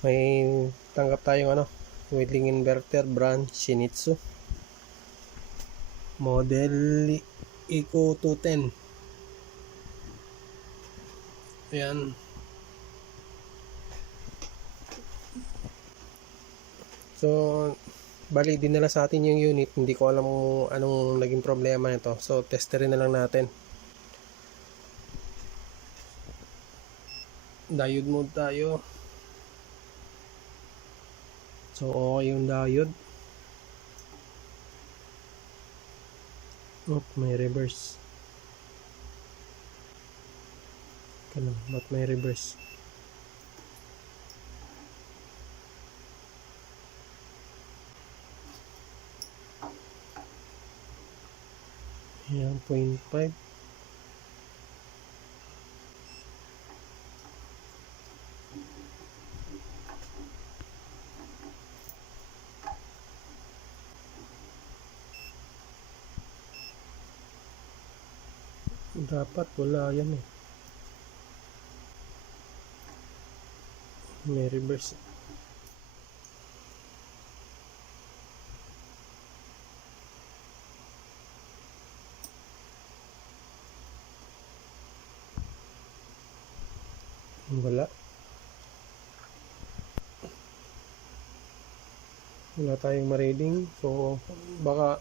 May tanggap tayong Welding inverter brand Shinizu model Eco 210. Ayan. So bali dinala sa atin yung unit. Hindi ko alam kung anong naging problema nito, so testerin na lang natin. Diode mode tayo. So okay yung diode. May reverse. Ba't may reverse? Ayan, 0.5. Dapat wala yan eh. May reverse. Wala tayong ma-reading, so baka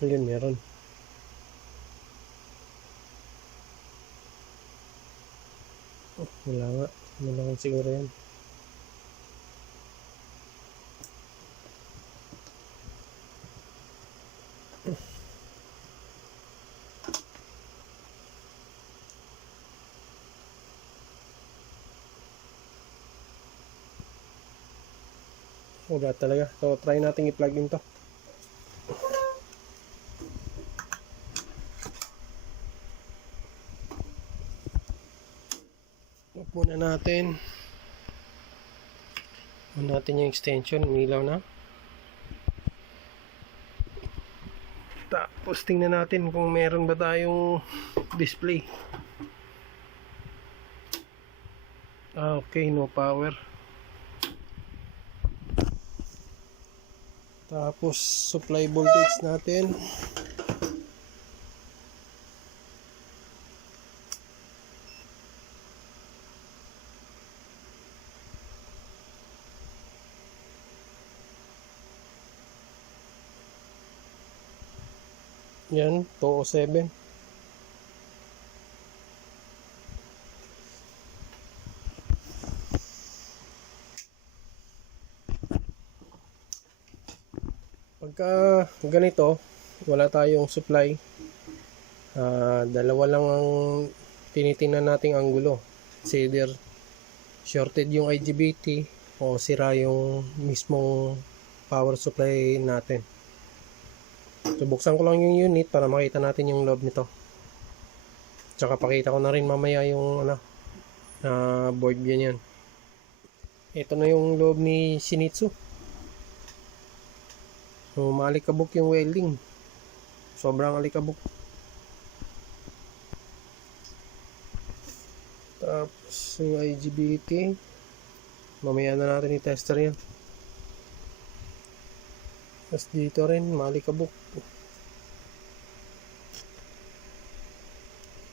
yun meron. Wala nga, wala siguro yan. Wala talaga. So try natin i-plug in to. Off muna natin. On natin yung extension, umilaw na. Tapos tingnan natin kung meron ba tayong display. Okay, no power. Tapos supply voltage natin. Yan, 207. Pagka ganito, wala tayong supply, dalawa lang ang tinitingnan nating anggulo. It's either shorted yung IGBT o sira yung mismong power supply natin. So buksan ko lang yung unit para makita natin yung loob nito. Tsaka pakita ko na rin mamaya yung board yan. Ito na yung loob ni Shinizu. So maalikabok yung welding. Sobrang alikabok. Tapos yung IGBT, mamaya na natin i-tester yan. Tapos dito rin maalikabok.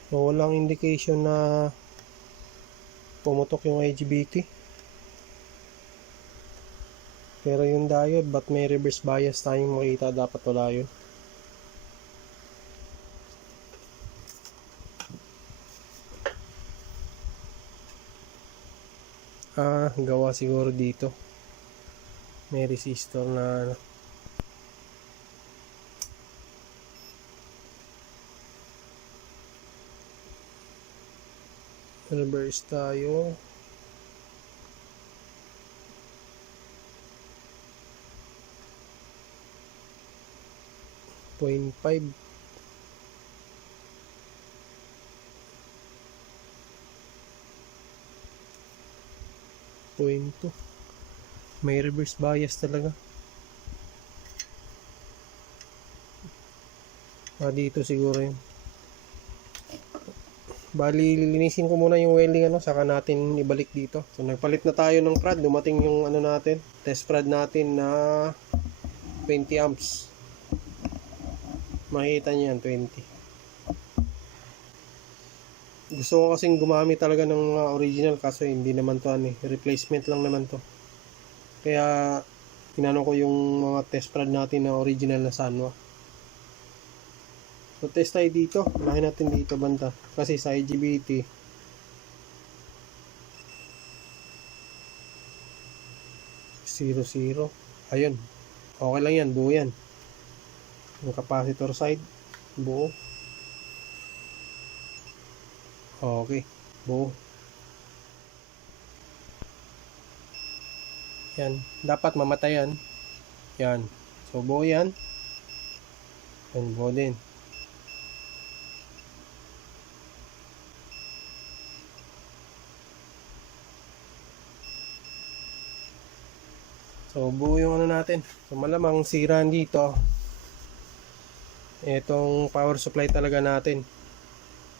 So walang indication na pumutok yung IGBT. Pero yung diode, ba't may reverse bias tayong makita? Dapat wala yun. Gawa siguro dito. May resistor na reverse tayo. .5. May reverse bias talaga. Dito siguro yun. Bali, lilinisin ko muna yung welding saka natin ibalik dito. So nagpalit na tayo ng prad, dumating yung natin, test prad natin na 20 amps. Makikita niyo yan, 20. Gusto ko kasing gumamit talaga ng original kaso hindi naman to replacement lang naman to. Kaya inano ko yung mga test prad natin na original na Sanwa. So test tayo dito, unahin natin dito banda kasi sa IGBT 00. Ayun, okay lang yan, buo yan. Yung capacitor side buo. Okay, buo. Yan, dapat mamatayan. Yan, so buo yan. Yan, buo din. So buo yung natin. So malamang siraan dito. Itong power supply talaga natin.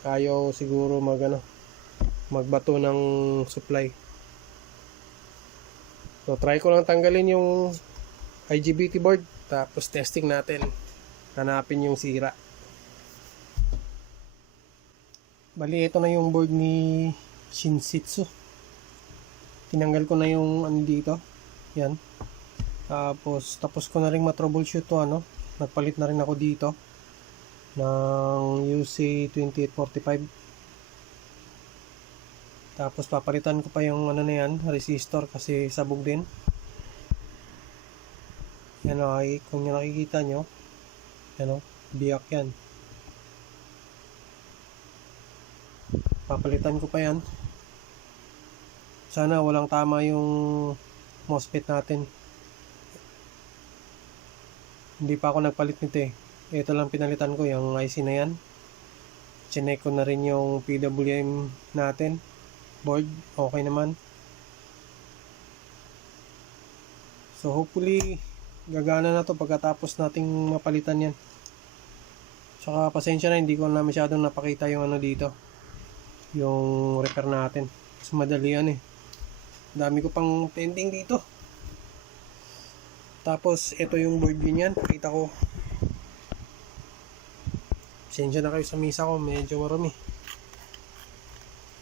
Ayaw siguro magbato ng supply. So try ko lang tanggalin yung IGBT board, tapos testing natin. Hanapin yung sira. Bali ito na yung board ni Shinsetsu. Tinanggal ko na yung dito. Yan. Tapos ko na rin ma-troubleshoot to Nagpalit na rin ako dito ng UC2845. Tapos papalitan ko pa yung na yan, resistor kasi sabog din. Yan kung nakikita nyo, yan biyak yan. Papalitan ko pa yan. Sana walang tama yung MOSFET natin. Hindi pa ako nagpalit nito Ito lang pinalitan ko, yung IC na yan. Chinek ko na rin yung PWM natin. Board, okay naman. So hopefully, gagana na to pagkatapos nating mapalitan yan. Tsaka pasensya na, hindi ko na masyadong napakita yung dito. Yung repair natin. Mas madali Dami ko pang pending dito. Tapos ito yung board din yan. Pakita ko. Pasensya na kayo sa misa ko. Medyo marami.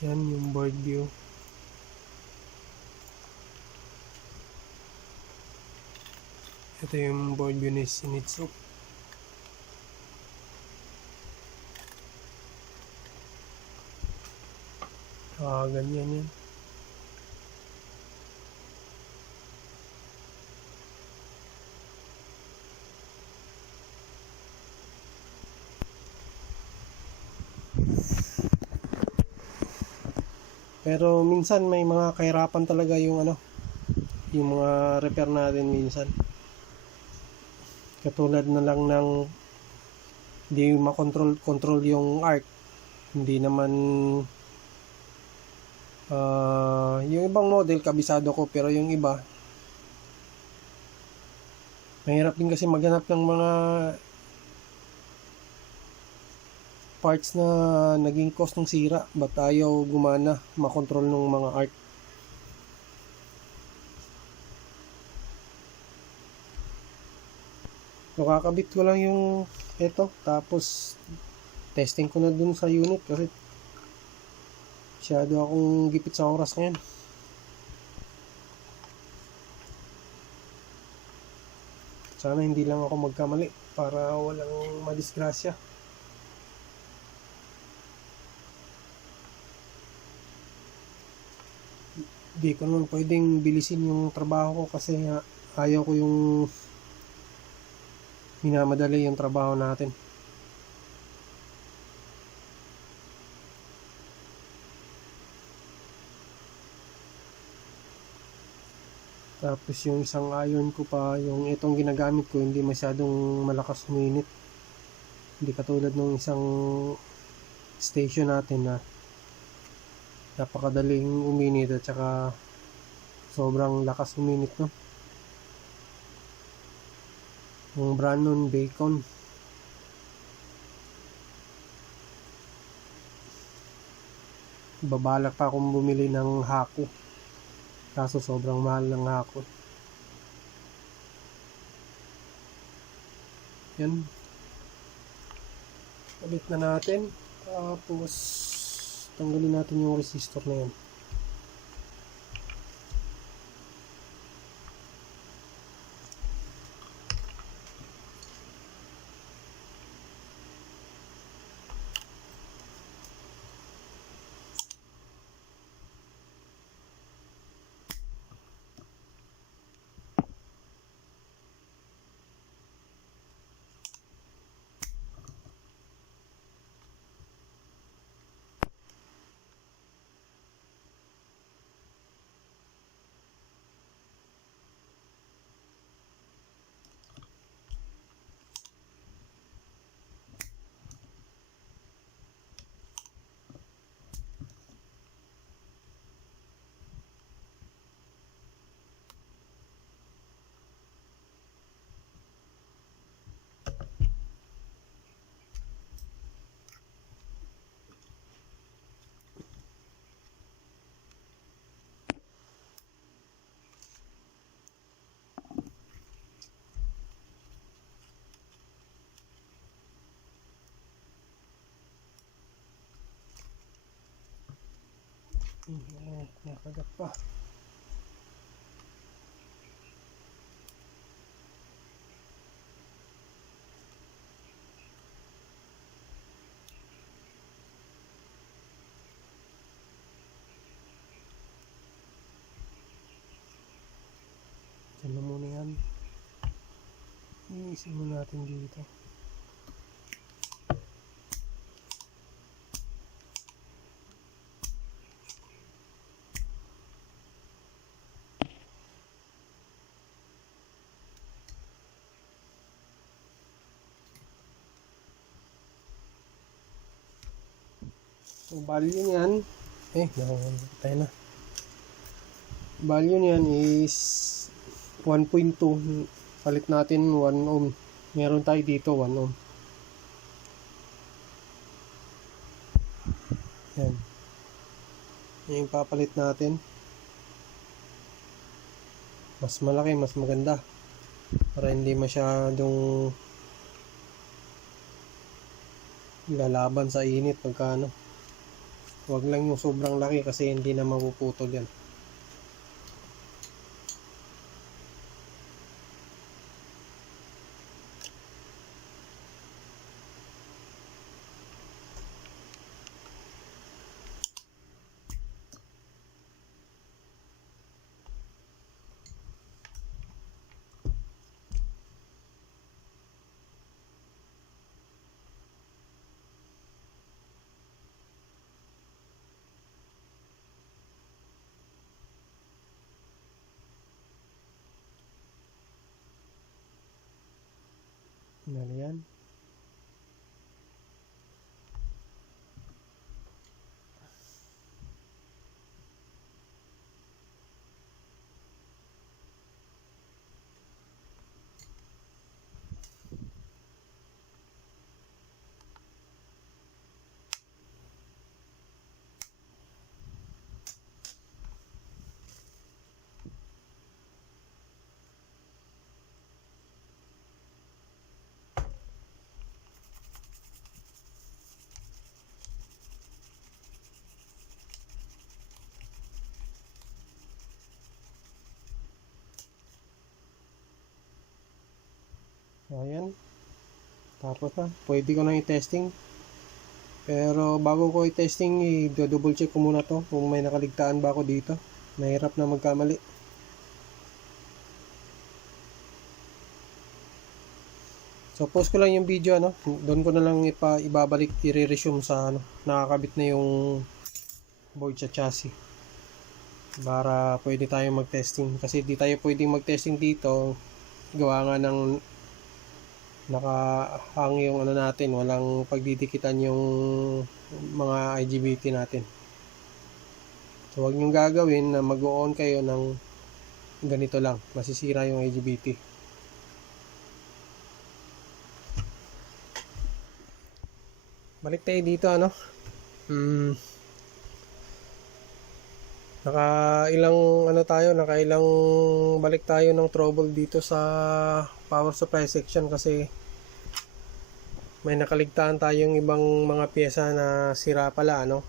Yan yung board view. Ito yung board view ni Shinsetsu. Ganyan yan. Pero minsan may mga kahirapan talaga yung yung mga repair natin minsan. Katulad na lang ng hindi makontrol yung arc. Hindi naman yung ibang model kabisado ko, pero yung iba mahirap din kasi maghanap ng mga parts na naging cause ng sira, ba't ayaw gumana makontrol ng mga arc. So kakabit ko lang yung ito, tapos testing ko na dun sa unit kasi masyado akong gipit sa oras ngayon. Sana hindi lang ako magkamali para walang madisgrasya. Di ko naman pwedeng bilisin yung trabaho ko kasi ayaw ko yung minamadali yung trabaho natin. Tapos yung isang iron ko pa, yung itong ginagamit ko, hindi masyadong malakas uminit. Hindi katulad ng isang station natin na napakadaling uminit at saka sobrang lakas uminit yung Brannon Bacon. Babalak pa akong bumili ng hako, kaso sobrang mahal ng hako. Yan, ulit na natin, tapos tanggalin natin yung resistor na yan. Nakagat pa. Diyan na muna yan. Iisin mo natin dito. So, value niyan, nakakatay na. Value niyan is 1.2. Palit natin 1 ohm. Meron tayo dito 1 ohm. Yan. Yan yung papalit natin. Mas malaki, mas maganda. Para hindi masyadong lalaban sa init pagka ano. Huwag lang yung sobrang laki kasi hindi na mapuputol yan. Yan. Ayan. Tapos na. Pwede ko nang i-testing. Pero bago ko i-testing, i-double check ko muna to kung may nakaligtaan ba ako dito. Mahirap na magkamali. So post ko lang yung video, ano. Doon ko na lang ibabalik, i-resume sa ano, nakakabit na yung board sa chassis. Para pwede tayong mag-testing. Kasi di tayo pwedeng mag-testing dito. Gawa nga ng nakahang yung ano natin, walang pagdidikitan yung mga IGBT natin. So wag nyo gagawin na mag-on kayo ng ganito lang, masisira yung IGBT. Balik tayo dito, ano. Nakailang balik tayo ng trouble dito sa power supply section kasi may nakaligtaan tayong ibang mga pyesa na sira pala, ano.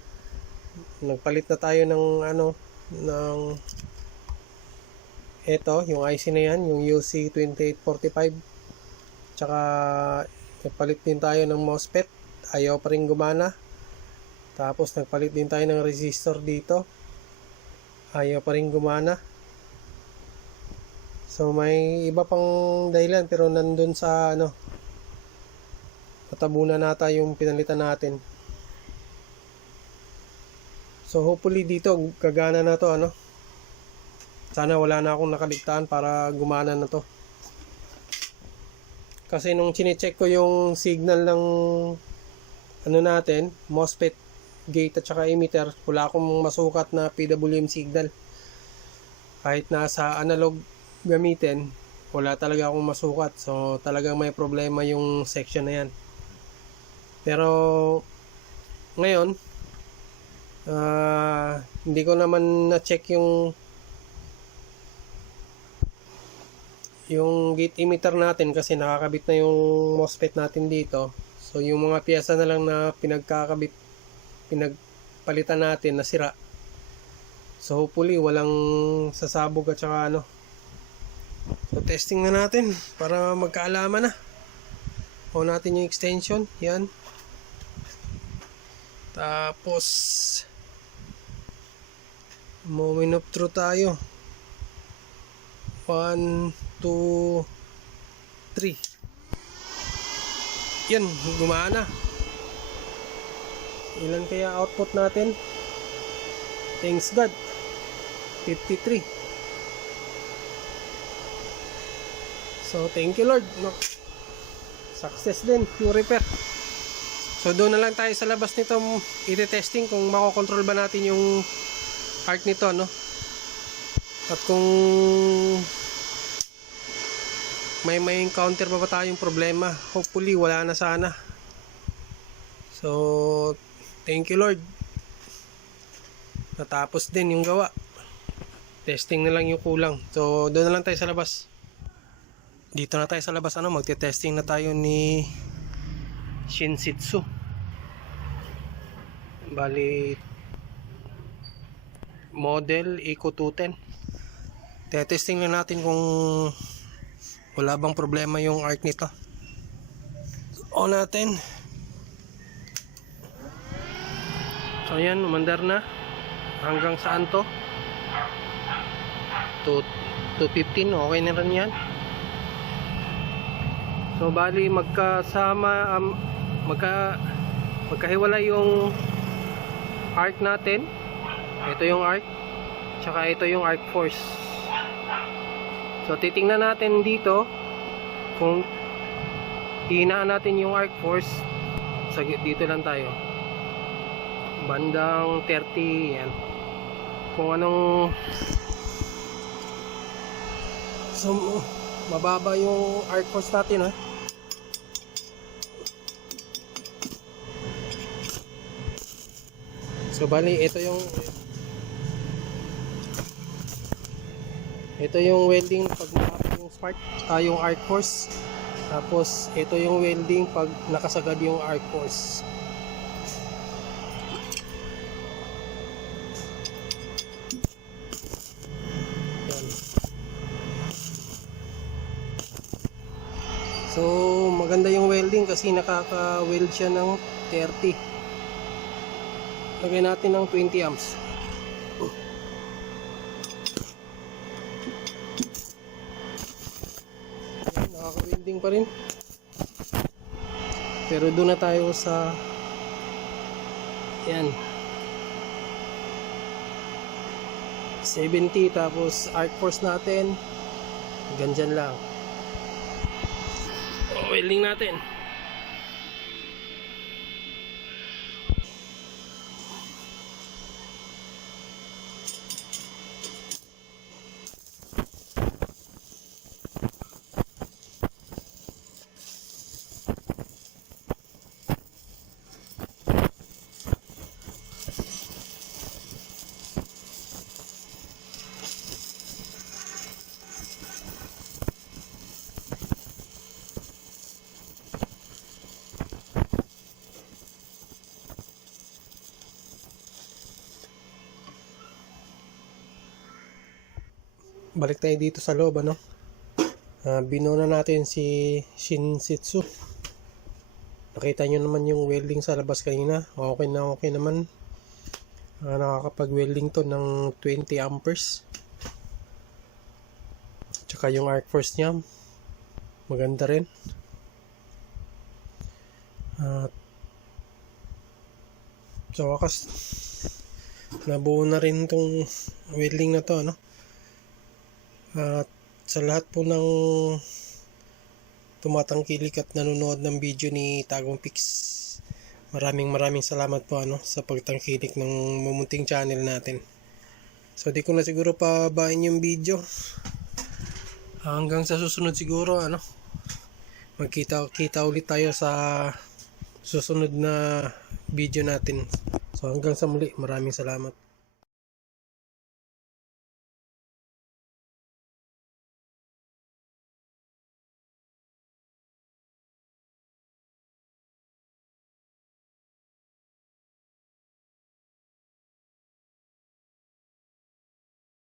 Nagpalit na tayo ng yung IC na yan, yung UC2845. Tsaka nagpalit din tayo ng MOSFET, ayaw pa rin gumana. Tapos nagpalit din tayo ng resistor dito, ayaw pa rin gumana. So may iba pang dahilan, pero nandun sa natabunan nata yung pinalitan natin. So hopefully dito gagana na to, sana wala na akong nakaligtaan para gumana na to. Kasi nung chinecheck ko yung signal ng natin, MOSFET gate at saka emitter, wala akong masukat na PWM signal. Kahit nasa analog gamitin, wala talaga akong masukat. So talagang may problema yung section na yan. Pero ngayon, hindi ko naman na-check yung gate emitter natin kasi nakakabit na yung MOSFET natin dito. So yung mga piyesa na lang na pinagpalitan natin na sira. So hopefully walang sasabog at saka So testing na natin para magkaalaman na. On natin yung extension, yan. Tapos moment of truth tayo. 1, 2, 3. Yan, gumana. Ilan kaya output natin? Thanks God, 53. So thank you Lord, success din yung repair. So doon na lang tayo sa labas nito, ite-testing kung makokontrol ba natin yung arc nito, at kung may encounter pa ba tayong problema. Hopefully wala na sana. So thank you Lord, natapos din yung gawa. Testing na lang yung kulang. So doon na lang tayo sa labas. Dito na tayo sa labas, magte-testing na tayo ni Shinsetsu. Bali model Eco 210. Testing na natin kung wala bang problema yung arc nito. On natin. So ayan, umandar na. Hanggang saan to? 215, okay na rin yan. So bali magkasama, magkahiwalay yung arc natin. Ito yung arc, tsaka ito yung arc force. So titingnan natin dito kung hihinaan natin yung arc force. So dito lang tayo, bandang 30, yan. Kung anong, so mababa yung arc force natin, So bali ito yung welding pag nakapit yung spark, yung arc force. Tapos ito yung welding pag nakasagad yung arc force. Yan. So maganda yung welding kasi nakaka-weld siya ng 30. Lagay natin ng 20 amps. Nakaka-welding pa rin. Pero doon na tayo sa yan 70, tapos arc force natin ganyan lang. Welding natin. balik tayo dito sa loob, ano. Binuna natin si Shinsetsu. Nakita nyo naman yung welding sa labas kanina. Okay naman. Nakakapag-welding to ng 20 amperes. Tsaka yung arc force niya, maganda rin. Sa wakas, nabuo na rin tong welding na to, ano. At sa lahat po ng tumatangkilik at nanonood ng video ni Tagong Pix, maraming salamat po, ano, sa pagtangkilik ng mumunting channel natin. So di ko na siguro pabain yung video. Hanggang sa susunod siguro, ano, magkita ulit tayo sa susunod na video natin. So hanggang sa muli, maraming salamat.